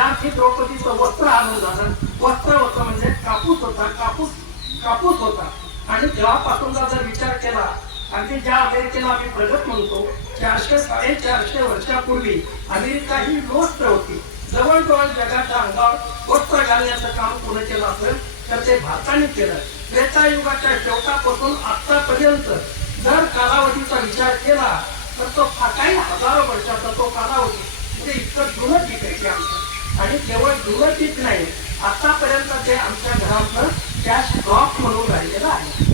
त्याची द्रौपदीचं वस्त्र आणून झालं. वस्त्र होतं म्हणजे कापूस होता कापूस कापूस होता. आणि तेव्हापासून जर विचार केला आणि ज्या अमेरिकेला आम्ही प्रगत म्हणतो चारशे साडेचारशे वर्षापूर्वी अमेरिका ही लोस्त्र होती. जवळजवळ जगाच्या अंगावर वस्त्र घालण्याचं काम कोणी केलं असेल तर ते भारताने केलं. त्रेतायुगाच्या शेवटापासून आतापर्यंत जर कालावधीचा विचार केला तर तो हा काही हजारो वर्षाचा तो कालावधी. म्हणजे इतकं जुनं ठीक आहे आमचं. आणि केवळ जुनं नाही आतापर्यंत ते आमच्या घरातलं कॅश ड्रॉप म्हणून राहिलेलं आहे.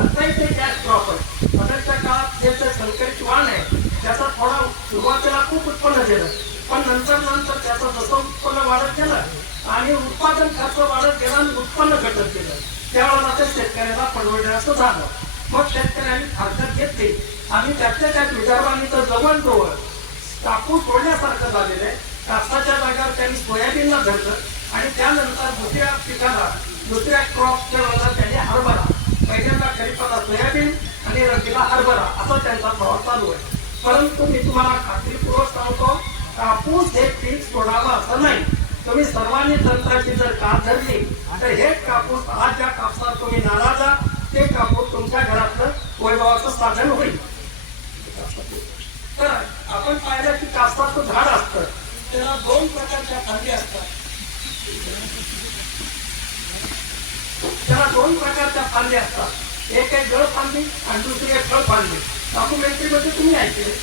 आताही ते कॅश ड्रॉप आहे. बदलच्या काळात जे ते संकरित वाण आहे त्याचा थोडा सुरुवातीला खूप उत्पन्न दिलं पण नंतर नंतर त्याचं जसं उत्पन्न वाढत गेलं आणि उत्पादन खर्च वाढत गेला आणि उत्पन्न घटत गेलं त्यावेळेला ते शेतकऱ्याला परवडण्याचं झालं. मग शेतकऱ्यांनी हरकत घेतली आणि त्यातल्या त्यात विदर्भाने तर जवळजवळ कापूस सोडण्यासारखं झालेलं आहे. कापसाच्या जागेवर त्यांनी सोयाबीनला धरलं आणि त्यानंतर दुसऱ्या पिकाला दुसऱ्या क्रॉपच्या वेळेला त्यांनी हरभरा. पहिल्यांदा खरीपाला सोयाबीन आणि रबीला हरभरा असा त्यांचा प्रवास चालू आहे. परंतु मी तुम्हाला खात्रीपूर्वक सांगतो कापूस हे पीक सोडावं असं नाही. तुम्ही सर्वांनी तंत्राची जर का धरली तर हे कापूस आज ज्या कापसात तुम्ही नाराज आहात ते कापूस तुमच्या घरातलं वैभवाचं साधन होईल. तर आपण पाहिलं की कापसाचं झाड असतं. त्याला दोन प्रकारच्या फांदी असतात. त्याला दोन प्रकारच्या फांदी असतात. एक आहे गळ फांदी आणि दुसरी आहे फळ फांदी डॉक्युमेंटरी मध्ये तुम्ही ऐकले.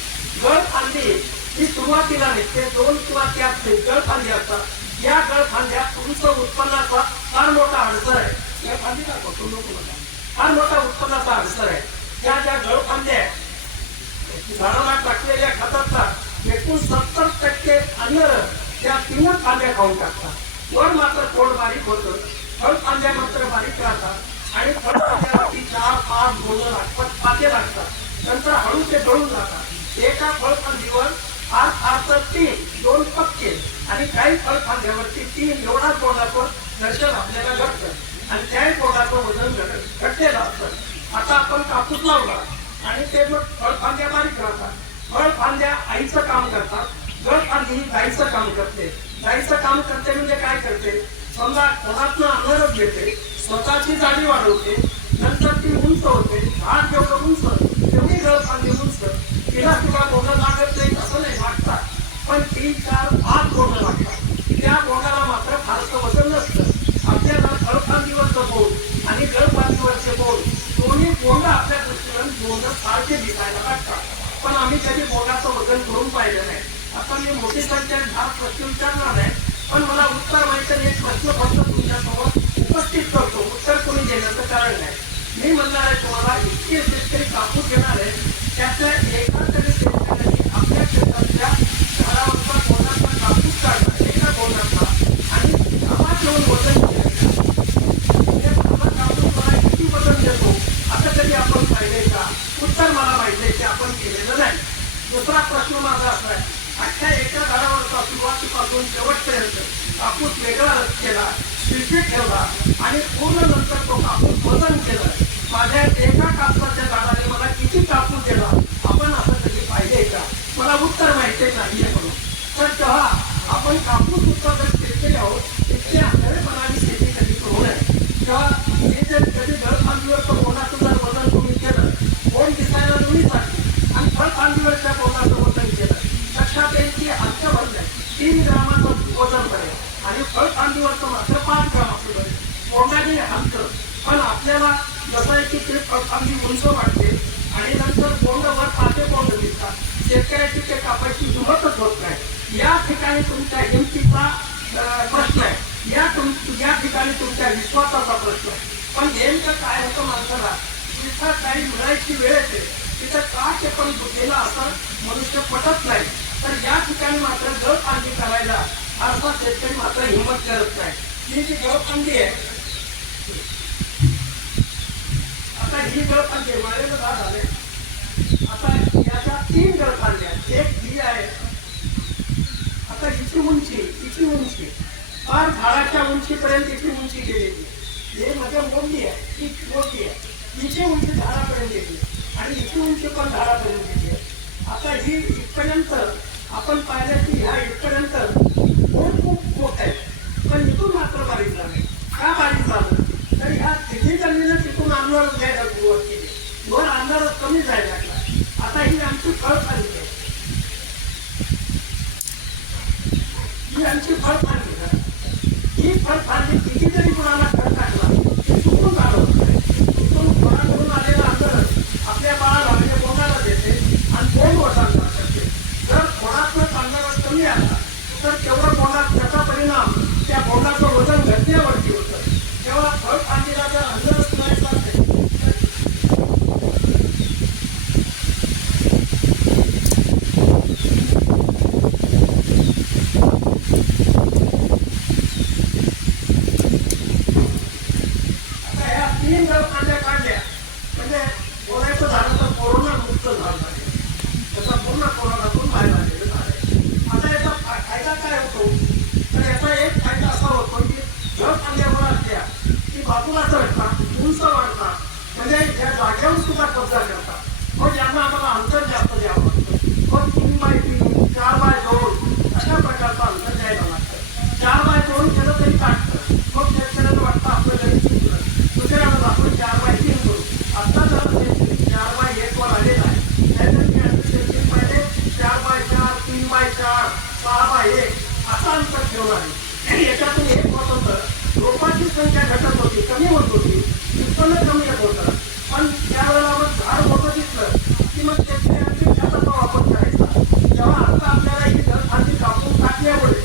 गळ फांदी ही सुरुवातीला निघते. दोन किंवा त्यात गळ फांदी असतात. या गळ फांद्या तुमचं उत्पन्नाचा फार मोठा अडसर आहे. या फांदी दाखवतो लोक फार मोठा उत्पन्नाचा अडसर आहे. त्या ज्या गळ फांद्या आहेत झाडाला टाकलेल्या खताचा एकूण सत्तर टक्के अन्न त्या तीनच कांद्या खाऊन टाकतात. वर मात्र पोट बारीक होतं फळ कांद्या मात्र बारीक राहतात आणि फळ फांद्यावरती चार पाच बोल लागतात पाते लागतात. नंतर हळू ते गळून जातात. एका फळ फांदीवर आठ तर तीन दोन पक्के आणि काही फळ खांद्यावरती तीन एवढा बोर्डाचं दर्शन आपल्याला घडतं आणि त्याही बोर्डाचं वजन घट- घटलेलं असतं. आता आपण कापूस लावला आणि ते मग फळफांद्या बारीक राहतात. फळफांद्या आईचं काम करतात गळफांदी ही गाईचं काम करते. गाईचं काम करते म्हणजे काय करते? समजा घरातनं आधारच घेते स्वतःची जाडी वाढवते नंतर ती उंच होते हात जेवढं उंच तेवढी गळफांदी उंच. तिला तुला बोगं लागत नाही असं नाही लागतात पण तीन चार पाच बोगं लागतात. त्या बोगाला मात्र फारसं वजन नसतं. आपल्याला फळफांदीवरचं बोल आणि गळफांदीवरचे बोल दोन्ही बोंड आपल्या दृष्टीनं दोन सारखे दिसायला लागतात. आम्ही कधी बोलाचं वजन करून पाहिलं नाही आता मी मोठी संख्या हा प्रश्न विचारणार नाही पण मला उत्तर माहिती एक प्रश्न फक्त तुमच्यासमोर उपस्थित करतो. उत्तर कोणी देण्याचं कारण नाही. मी म्हणणार आहे तुम्हाला इतके शेतकरी कापूस घेणार आहे त्यातल्या एका तरी शेतकऱ्यांनी आपल्या शेतातल्या झाडावरचा बोंडाचा कापूस काढला एका बोंडाचा आणि गावात येऊन वजन केलं म्हणजे आपण कापूस मला किती वजन देतो असं कधी आपण पाहिलंय का उत्तर मला माहितीये की आपण केलेलं नाही दुसरा प्रश्न माझा असा आहे. अख्ख्या एका झाडावरचा सुरुवातीपासून शेवटपर्यंत कापूस वेगळा रस केला शिल्पी ठेवला आणि पूर्ण नंतर तो कापूस वजन केलं. माझ्या एका कापसाच्या झाडाने मला किती कापूस दिला आपण असं कधी पाहिजे का? मला उत्तर माहिती नाहीये म्हणून तर तेव्हा आपण कापूस उत्पादक शेतकरी आहोत इतके आंधळेपणाने शेती कधी करू नये तेव्हा हे जर कधी गळफांदीवरचं बोनाचं जर वजन तुम्ही केलं बोन दिसायला दोन्ही साठी आणि फळफांदीवरच्या बोनाचं वजन केलं लक्षात येईल की हलकं भरलंय तीन ग्रामाचं वजन करेल आणि फळफांदीवरचं मात्र पाच ग्रामाचं बरेल बोंडाने पण आपल्याला जसं आहे की ते अगदी उंच वाटते आणि नंतर बोंडावर पाते बोंड दिसतात. शेतकऱ्याची ते कापायची हिंमतच होत नाही. या ठिकाणी तुमच्या हिमतीचा प्रश्न आहे. या तुम या ठिकाणी तुमच्या विश्वासाचा प्रश्न आहे. पण नेमकं काय होतं माणसाला? जिथं काही मिळायची वेळ येते. तिथं का ते पण बुद्धीला असं मनुष्य पटत नाही. तर या ठिकाणी मात्र गळफांदी करायला फारसा शेतकरी मात्र हिंमत करत नाही. ही जी आहे आता ही गळफांदी आहे. वाळलेलं झाड झाले. आता याच्या तीन गळफांद्या आहेत. एक ही आहे. आता हिची उंची हिची उंची. फार झाडाच्या उंचीपर्यंत हिची उंची गेलेली हे माझ्या मोठी आहे. ती मोठी आहे. तिची उंची झाडापर्यंत गेली. आणि हिची उंची पण झाडापर्यंत गेली आहे. आता ही इथपर्यंत आपण पाहिलं की ह्या इथपर्यंत मोठं आहे. पण इथून मात्र बारीक झाले. का बारीक झालं? तर ह्या तिथे जमिनीनं तिथून अंधार घ्यायला सुरुवात केली. वर अंधारच कमी जायला लागला. आता ही आमची फळ खाली आहे. ही आमची फळ खाली ही फळ खाली किती जरी कुणाला खत टाकला ते चुकून झालं तिथून फळाकडून आलेला अंतर आपल्या बाळाला म्हणजे बोटाला देते आणि दोन वर्षांना करते जर कोणातनं अंधारात कमी आला तर तेवढा बोंडात त्याचा परिणाम त्या बोंडाचं वजन घटण्यावरती होतं तेव्हा फळ खांदीला जर अंधारच नाही चालते आता ह्या तीन जर कांद्या काढल्या म्हणजे बोलायचं झालं तर कोरोना मुक्त झालं आहे त्याचा पूर्ण कोरोनातून बाहेर आलेलं झालं आता याचा फा- फायदा काय होतो तर याचा एक फायदा असा होतो की जर कांद्यावर असल्या की बाजूला चढतात उंच वाढतात म्हणजे या जागेवर सुद्धा कब्जा करतात मग यांना आम्हाला अंतर जास्त द्यावं लागतं मग तीन बाय तीन चार बाय दोन अशा प्रकारचं अंतर द्यायला लागतं चार बाय दोन केलं तरी काढतं मग शेतकऱ्याला वाटतं आपलं घरी चुकलं दुसऱ्याला आपण चार बाय तीन करू आता जर ते चार बाय एक वर आलेला आहे नाहीतर मी असं शेती पहिले चार बाय चार तीन बाय चार सहा बाय एक असा आहे. आणि याच्यातून एक मत होतं रोपांची संख्या घटत होती कमी होत होती उत्पन्न कमी येत होतं. पण त्यावेळेला मग झाड मोठं दिसलं की मग शेतकऱ्यांनी खताचा वापर करायचा. तेव्हा आता आपल्याला ही जर कापून टाकल्यामुळे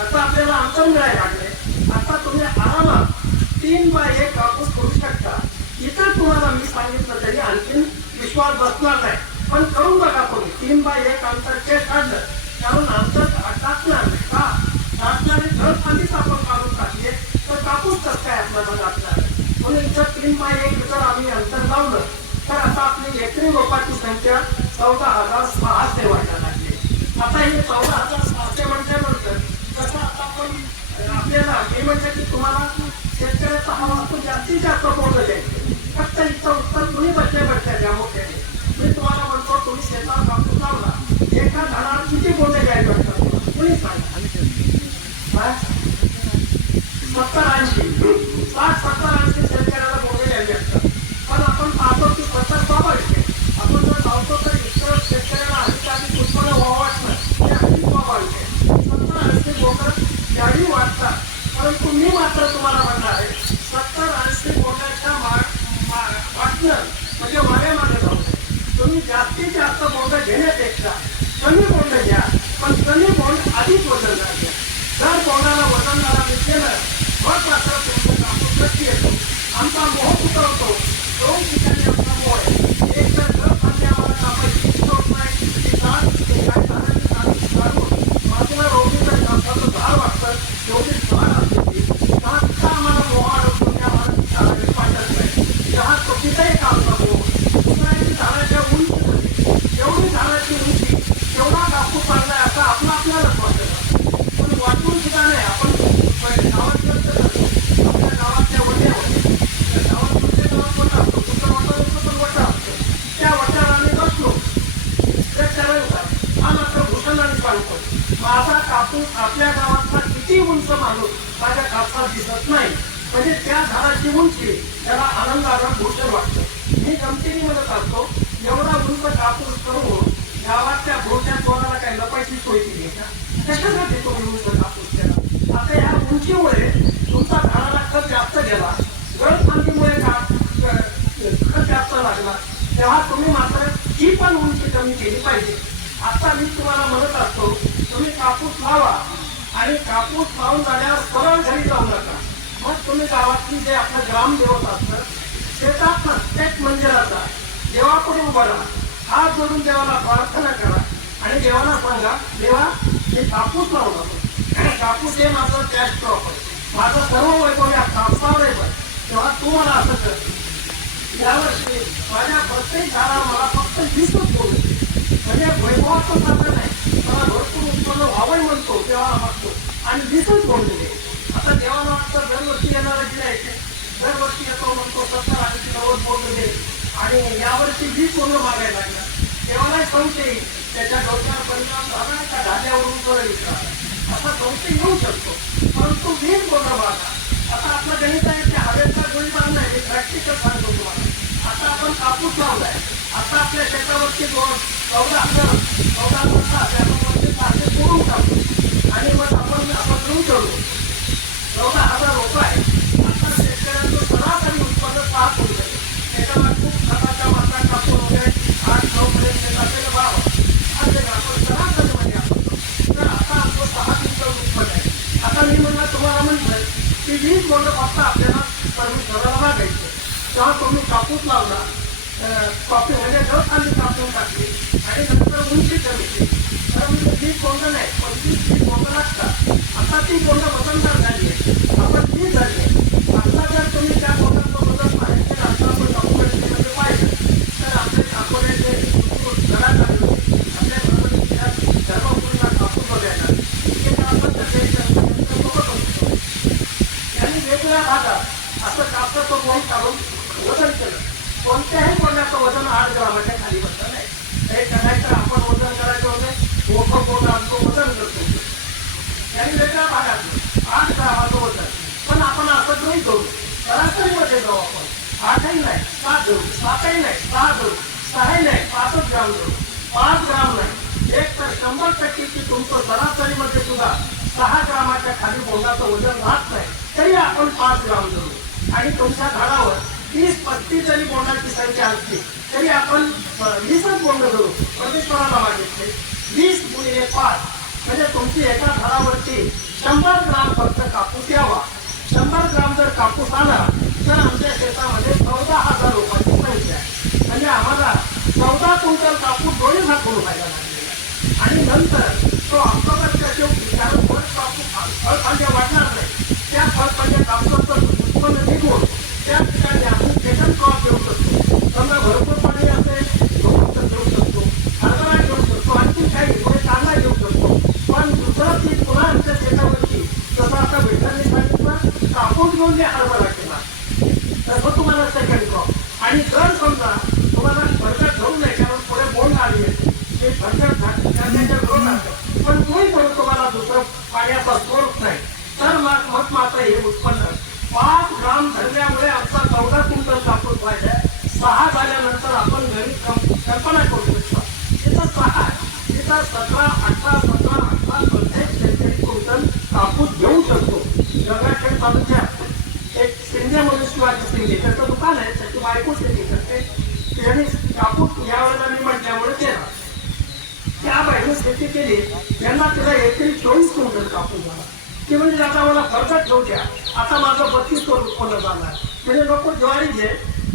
आता आपल्याला अंतर मिळायला लागले आता तुम्ही आरामात तीन बाय एक कापूस करू शकता. इतर तुम्हाला मी सांगितलं तरी आणखीन विश्वास बसणार नाही. पण करून बघा तुम्ही तीन बाय एक अंतर चेक काढलं कारण अंतर टाकणार नाही का टाकणारे घर खालीच आपण काढून टाकले तर कापूस कसं काय आपल्याला टाकणार म्हणून इथं तीन महिने एक जर आम्ही अंतर लावलं. तर आता आपली एकरी रोपाची संख्या चौदा हजार सहाशे व्हायला लागली. आता हे चौदा हजार सहाशे म्हटल्यानंतर कसं आता आपण आपल्याला हे म्हणजे की तुम्हाला शेतकऱ्याचा हा असतो जास्तीत जास्त बोललं द्यायचं फक्त इथं उत्तर तुम्ही बसल्या बसल्या द्या मोठ्याने मी तुम्हाला म्हणतो तुम्ही शेतात कापूस लावला. एका झाडाला किती बोलले जाय म्हणतात तुम्ही सांगा सत्तर ऐंशी. साठ सत्तर ऐंशी शेतकऱ्याला बोलले द्यायचे असतात पण आपण पाहतो की सत्तर बाबा येते आपण जर लावतो तर इतर शेतकऱ्याला अधिकाधिक उत्पन्न व्हावं वाटतं ते अधिक बाबा येते सत्तर ऐंशी बोकड त्याही वाटतात परंतु मी मात्र तुम्हाला म्हणणार आहे सत्तर ऐंशी बोटाच्या वाटणं म्हणजे मागे मागे जाऊ नये. तुम्ही जास्तीत जास्त बोंड घेण्यापेक्षा कमी बोंड घ्या पण कमी बोंड अधिक वजन घ्या जर बोंडाला वजनदारा दिसलेलं मग मात्र तुमचं कापूस नक्की येतो आमचा मोह उतरवतो दोन ठिकाणी आमचा मोह आहे एक तर घर खांद्यावर कापायची इच्छा होत नाही ती झाड काही झाडाची काढून काढून बाजूला रोवणीचं कापसाचं झाड वाटतं तेवढी झाड असते ती झाडचा आम्हाला मोह अडवतो त्या आम्हाला झाडाने पाठत नाही झाड चुकीचंही काम करतो दुसरा एक झाडाच्या उंची एवढी झाडाची उंची तेवढा कापूस चांगला आहे असं आपलं आपल्यालाच वाटतं पण वाटून सुद्धा नाही आपण पहिले गावात गेलं तर आपल्या गावातल्या वड्यावर त्या गावात कुठल्या गावात वटा असतो कुठं वटाचं पण वटा असतो त्या वट्यावर आम्ही बसलो तर त्याला येतात हा मात्र भूषणाने सांगतो माझा कापूस आपल्या गावातला किती उंच माणूस माझ्या कापसात दिसत नाही. म्हणजे त्या झाडाची उंची त्याला आनंदाला भूषण वाटतं. मी गमतीने म्हणत असतो एवढा उंच कापूस करून गावातल्या भोट्या कोणाला काही लपायची सोय केली का? कशासाठी तो उंच कापूस केला? आता या उंचीमुळे तुमचा झाडाला खत जास्त गेला. गळ फांदीमुळे का? खत जास्त लागला. तेव्हा तुम्ही मात्र ही पण उंची कमी केली पाहिजे. आता मी तुम्हाला म्हणत असतो तुम्ही कापूस लावा. आणि कापूस पाहून झाल्यावर सरळ घरी जाऊ नका. मग तुम्ही गावातली जे आपलं ग्रामदेवत असतं शेतात प्रत्येक मंदिराचा देवापुढे उभा राहा हात जोडून देवाला प्रार्थना करा. आणि देवाला सांगा देवा मी कापूस लावला आणि कापूस हे माझं कॅश क्रॉप आहे. माझं सर्व वैभव या कापसावर आहे बरं. तेव्हा तू मला असं कर. यावर्षी माझ्या प्रत्येक झाडाला मला फक्त वीसच बोलते म्हणजे वैभवाचं साधन नाही मला भरपूर उत्पन्न व्हावं म्हणतो देवाला मागतो आणि दिसून बोलले. ते आता देवाला वाटतं दरवर्षी येणारा गिरायचे दरवर्षी येतो म्हणतो सत्तर ऐंशी नव्वद बोलले. आणि यावर्षी वीस बोलणं मागायला लागला. देवाला संशय त्याच्या डोक्यावर परिणाम झाला का ढाल्यावरून तो विचार असा संशय येऊ शकतो. परंतु वीज बोलणं मागा. आता आपलं गणित आहे की हवेचा गोळीबार नाही मी प्रॅक्टिकल सांगतो तुम्हाला. आता आपण कापूस लावलाय आता आपल्या शेतावरची दोन चौदा हजार चौदा हजार असे सातशे टाकू आणि मग आपण आपण सुरू करू चौदा हजार रुपये आता शेतकऱ्यांचं सरासरी उत्पन्न पाच कोटी आहे त्याच्यामध्ये खूप खताच्या मात्रा कापून वगैरे आठ नऊ पर्यंत असेल भाव असे आपण सरासरीमध्ये आपण तर आता आपलं सहा क्विंटल उत्पन्न आहे आता मी म्हणलं तुम्हाला म्हटलं की वीज बोंड फक्त आपल्याला सर्विस करायला मागायचं तेव्हा तुम्ही कापूस लावला कॉफी म्हणजे जर खाली कापून टाकली आणि नंतर उंची ठरवली केली तर म्हणजे वीज बोलणं नाही पंचवीस वीज बोलणं लागतात आता ती बोलणं वजनदार झाली आहे आपण ती झाली आहे आता जर तुम्ही त्या बोलण्याचं वजन पाहिजे तर आपण डॉक्युमेंटरीमध्ये पाहिजे तर आपले अकोल्याचे घरात आपल्या घरामध्ये धर्मपुरीला कापूस बघायला तिथे आपण त्याचे असतो यांनी वेगवेगळ्या भागात असं कापसाचं बोल काढून वजन केलं कोणत्याही कोणाचं वजन आठ ग्रामाच्या खाली बसलं नाही. हे करायचं आपण वजन करायचं होते. आणतो करतो वेगळ्या भागात आठ ग्रामाचं पण आपण असं नाही. करू सरासरीमध्ये जाऊ आपण आठही नाही. सात धरू सातही नाही. सहा धरू सहाही नाही. पाचच ग्राम धरू पाच ग्राम नाही. एक तर शंभर टक्के की तुमचं सरासरीमध्ये म्हणजे सुद्धा सहा ग्रामाच्या खाली बोंडाचं वजन राहत नाही. तरी आपण पाच ग्राम धरू आणि तुमच्या झाडावर तीस पस्तीस जरी बोंडाची संख्या असली तरी आपण वीसच बोंड धरू परमेश्वराला म्हणजे मागितले वीस गुणिले पाच. म्हणजे तुमची एका झाडावरती शंभर ग्राम फक्त कापूस यावा. शंभर ग्राम जर कापूस आला तर आमच्या शेतामध्ये चौदा हजार रुपयाची पैसे आहे. म्हणजे आम्हाला चौदा क्विंटल कापूस दोन्ही झाकून व्हायला लागलेला आणि नंतर तो ऑक्टोबरच्या शेवटी कारण फळ कापूस फळफांद्या वाढणार नाही त्या फळफांद्या कापसाचं उत्पन्न निघून त्या ठिकाणी आपण सेकंड क्रॉप घेऊ शकतो समजा भरपूर पाणी असेल गहू तर घेऊ शकतो हरभरा घेऊ शकतो आणखी काही थोडे कांदा घेऊ शकतो पण दुसरं पीक पुन्हा आमच्या शेतावरती जसं आता विठ्ठलने सांगितलं कापूस घेऊन जे हरभरा केला तसं तुम्हाला सेकंड क्रॉप आणि जर समजा तुम्हाला भरकट घेऊ नये कारण पुढे बोंड आली आहे ते भरकट करण्याच्या विरोधात पण तोही पण तुम्हाला दुसरं पाण्याचा स्रोत नाही तर मग मग मात्र हे उत्पन्न पाच ग्राम धरल्यामुळे आमचा चौदा क्विंटल कापूस व्हायचा आज आल्यानंतर आपण घरी कल्पना करू शकतो. तिथं पहा तिथं सतरा अठरा सतरा अठरा प्रत्येक शेतकरी क्विंटल कापूस घेऊ शकतो. गंगाखेड तालुक्यात एक शिंदे म्हणून शिवाजी शिंदे त्याचं दुकान आहे त्याची बायको शेती करते त्यांनी कापूस यावेळेला मी म्हटल्यामुळे केला त्या बाईने शेती केली त्यांना तिला एकरी चोवीस क्विंटल कापूस झाला. ती म्हणजे आता मला खर्चात ठेवू द्या. आता माझं बत्तीस वर उत्पन्न झालं आहे. म्हणजे नको ज्वारी घे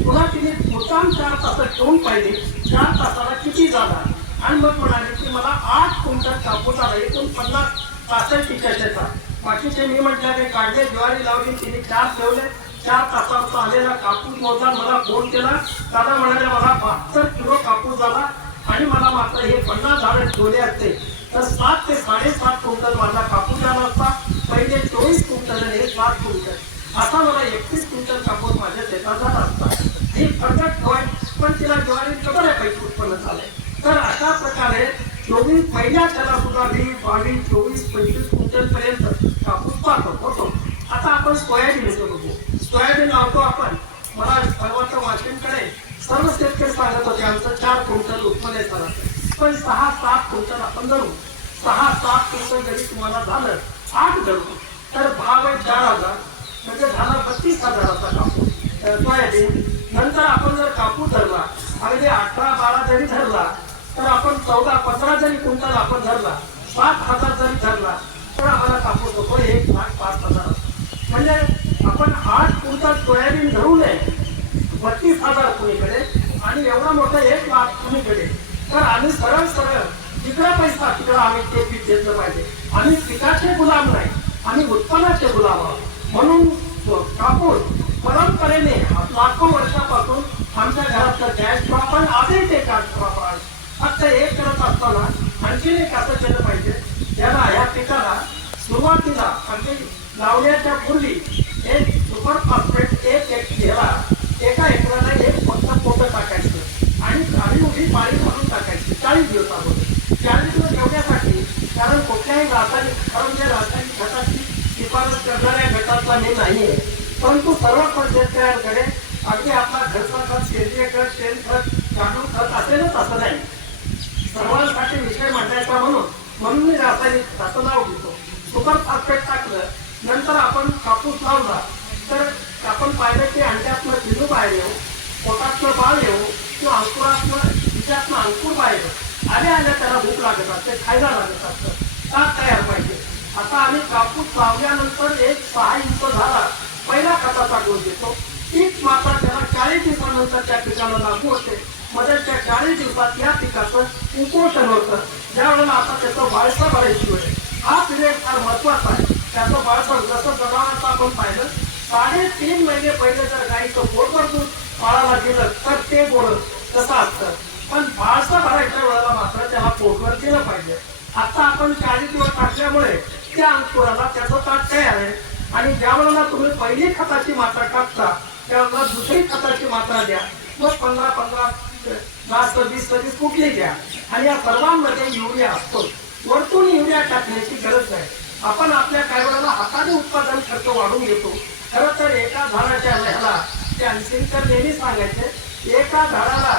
पुन्हा तिने मुद्दाम चार तासात ठेवून पाहिले. चार तासाला किती झाला आणि मग म्हणाले की मला आठ क्विंटल कापूस आला एकूण पन्नास तासात टिकायचा बाकीचे मी म्हटल्याने काढले ज्वारी लावली तिने चार ठेवले. चार तासाचा आलेला कापूस मोजा मला फोन केला. दादा म्हणाले मला बहात्तर किलो कापूस झाला आणि मला मात्र हे पन्नास झाडं ठेवले असते. तर सात ते साडेसात क्विंटल माझा कापूस झाला असता पहिले चोवीस क्विंटल आणि हे सात क्विंटल असा मला एकतीस क्विंटल कापूस माझ्या शेतात झाला असता ही फरकट होय पण तिला ज्वारी बऱ्यापैकी उत्पन्न झालंय तर अशा प्रकारे चोवीस पहिल्या त्याला सुद्धा वीस बावीस चोवीस पंचवीस क्विंटलपर्यंत कापूस पाहतो होतो. आता आपण सोयाबीन येतो बघू. सोयाबीन लावतो आपण. मला परवाचं वाशिमकडे सर्व शेतकरी सांगत होते. आमचं चार क्विंटल उत्पन्न आहे सरासरी पण सहा सात क्विंटल आपण धरू. सहा सात क्विंटल जरी तुम्हाला झालं आठ धरू. तर भाव आहे चार हजार. म्हणजे झाला बत्तीस हजाराचा कापूस. सोयाबीन नंतर आपण जर कापूस धरला अगदी अठरा बारा जरी धरला तर आपण चौदा पंधरा जरी क्विंटल आपण धरला सात हजार जरी धरला तर आम्हाला कापूस होतो एक लाख पाच हजार. म्हणजे आपण आठ क्विंटल सोयाबीन धरू नये बत्तीस हजार कुणीकडे आणि एवढा मोठा एक लाख कुणीकडे. तर आम्ही सरळ सरळ जिकडे पैसा तिकडे आम्ही ते पीक घेतलं पाहिजे. आम्ही पिकाचे गुलाम नाही आम्ही उत्पन्नाचे गुलाम आहोत. म्हणून कापूस परंपरेने लाखो वर्षापासून आमच्या घरातलं गॅस प्रॉपर आधी आजही ते गॅस क्रॉप फक्त एक करत असताना आणखीन एक असं केलं पाहिजे. याला या पिकाला सुरुवातीला म्हणजे लावण्याच्या पूर्वी एक सुपर फॉस्फेट एक एक घ्यायला एका एकराला एक फक्त पोटं टाकायचं आणि काही उभी पाणी भरून टाकायची. चाळीस दिवस अगोदर चाळीस दिवस ठेवण्यासाठी कारण कुठल्याही रासायनिक कारण जे म्हणजे रासायनिक घटाची शिफारस करणाऱ्या गटातला मी नाहीये. परंतु सर्व पंचायतकडे अगदी आपला घरचा खत सेंद्रिय खत शेणखत गांडूळ खत असेलच असं नाही. सर्वांसाठी विषय मांडायचा म्हणून म्हणून मी रासायनिक खताचं नाव घेतो. सुपर फॉस्फेट टाकलं नंतर आपण कापूस लावला तर आपण पाहिलं की अंड्यातनं पिलू बाहेर येऊ पोटातनं बाळ येऊ किंवा अंकुरातनं तिच्यातनं अंकुर बाहेर येऊ. आल्या आल्या त्याला भूक लागत असते खायला लागत असतं. ताक तयार पाहिजे? आता आम्ही कापूस लावल्यानंतर एक सहा इंच झाला पहिला खताचा डोस देतो तीच माता त्याला चाळीस दिवसानंतर त्या पिकाला लागू होते. मध्येच्या चाळीस दिवसात या पिकाचं उपोषण होतं. ज्या वेळेला आता त्याचं बाळसं भरायची वेळ हा पिरियड फार महत्त्वाचा आहे. त्याचं बाळपण जसं जनावरांचं आपण पाहिलं साडेतीन महिने पहिले जर गाईचं पोटभर दूध बाळाला दिलं तर ते बोलत तसं असतं. पण बाळसं भरायच्या वेळेला मात्र त्याला पोटवर दिलं पाहिजे. आता आपण चाळीस दिवस टाकल्यामुळे त्या अंकुराला त्याचं ताट तयार आहे. आणि ज्या वेळेला तुम्ही पहिली खताची मात्रा टाकता त्यावेळेला दुसरी खताची मात्रा द्या. मग पंधरा पंधरा दहा वीस सव्वीस कुठली द्या. आणि या सर्वांमध्ये युरिया असतो. वरतून युरिया टाकण्याची गरज नाही आपण आपल्या काही वेळेला हाताने उत्पादन खर्च वाढून घेतो. खरं तर एका झाडाच्या ह्याला ते तर नेहमी सांगायचे एका झाडाला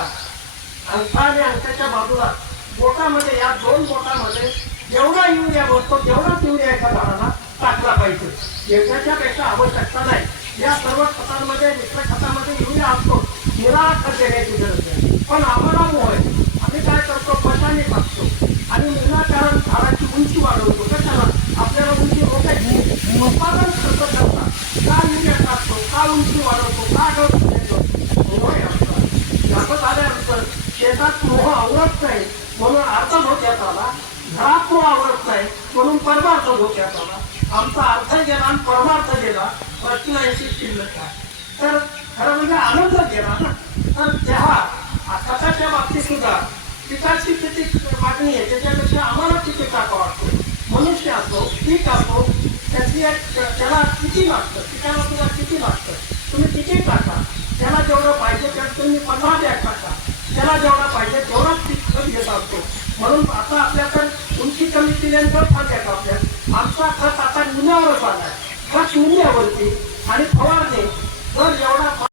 अंगठा आणि अंगठ्याच्या बाजूला बोटामध्ये या दोन बोटामध्ये जेवढा युरिया बसतो तेवढाच युरिया एका झाडाला टाकला पाहिजे. एकाच्या पेक्षा आवश्यकता नाही या सर्व खतांमध्ये मिश्र खतामध्ये युरिया असतो. निराळा खत देण्याची गरज आहे पण आम्हाला मोह आहे आम्ही काय करतो? पशाने टाकतो आणि विनाकारण झाडाची उंची वाढवतो. कशाला? आपल्याला उंची रोखायची उत्पादन खर्च करता. का युरिया टाकतो? का उंची वाढवतो? का गळत देतो मोह आहे आपला असं झाल्यानंतर शेतात मोह आवडत नाही. म्हणून अर्थ धोक्यात आला. घरात मोह आवडत नाही. म्हणून परमार्थ धोक्यात आला. आमचा अर्थ गेला आणि परमार्थ गेला प्रश्नांची शिल्लक आहे तर खरं म्हणजे आनंद गेला ना. तर तेव्हा खताच्या बाबतीत सुद्धा पिकाची किती मागणी आहे त्याच्यापेक्षा आम्हाला किती टाका वाटतो मनुष्य असतो पीक असतो त्याची त्याला किती लागतं पिकाला तुला किती लागतं तुम्ही किती टाका? त्याला जेवढं पाहिजे त्यात तुम्ही पंधरा बॅग टाका. त्याला जेवढा पाहिजे तेवढाच पीक खत घेत असतो. म्हणून आता आपल्याकडे उंची कमी केल्यानंतर खत आपल्याला आमचा खत आता निम्यावरच आलाय खत निम्यावरती आणि फवारते जर एवढा